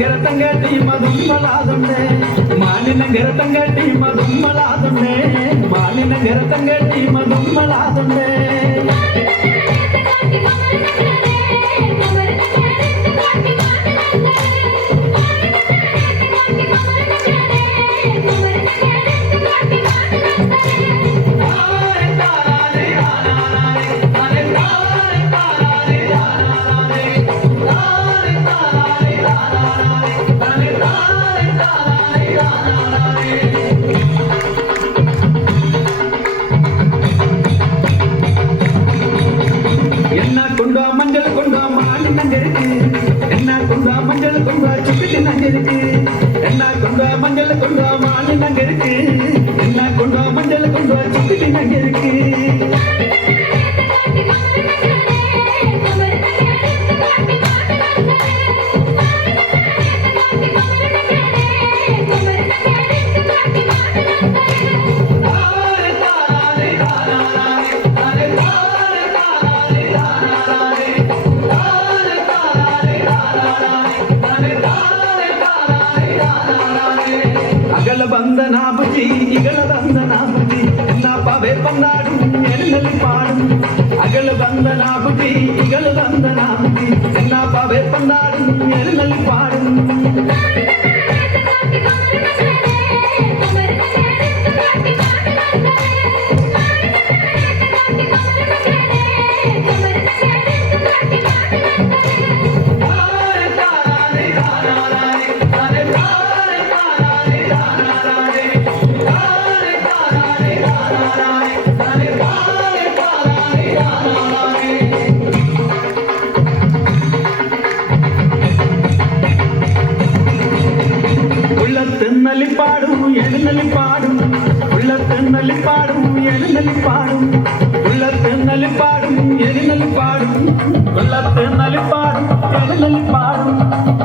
മാലിനങ്കരത്തങ്കട്ടി മതുമ്മലാതുണ്ടേ മാലിനങ്കരത്തങ്കട്ടി മതുമ്മലാതുണ്ടേ മാലിനങ്കരത്തങ്കട്ടി മതുമ്മലാതുണ്ടേ மஞ்சள் கொண்டா மாடி நங்கிருக்கு என்ன கொண்டா மஞ்சள் கொண்டா சுப்பிட்டு நங்கிருக்கு என்ன கொண்டா மஞ்சள் கொண்டா மாடி நங்கிருக்கு என்ன கொண்டா மஞ்சள் கொண்டா சுப்பிட்டு நங்கிருக்கு అగల బంద నాబుజీ ఇగల బంద నాబుజీ నా పవే పన్నాడు ఎన్నెల్లి పాడు అగల బంద నాబుజీ ఇగల బంద నాబుజీ నా పవే పన్నాడు ఎన్నెల్లి పాడు உள்ளத்தென்னலி பாடும் எழுநலி பாடும் உள்ளத்தென்னலி பாடும் எழுநலி பாடும் உள்ளத்தென்னலி பாடும் எழுநலி பாடும் உள்ளத்தென்னலி பாடும் எழுநலி பாடும்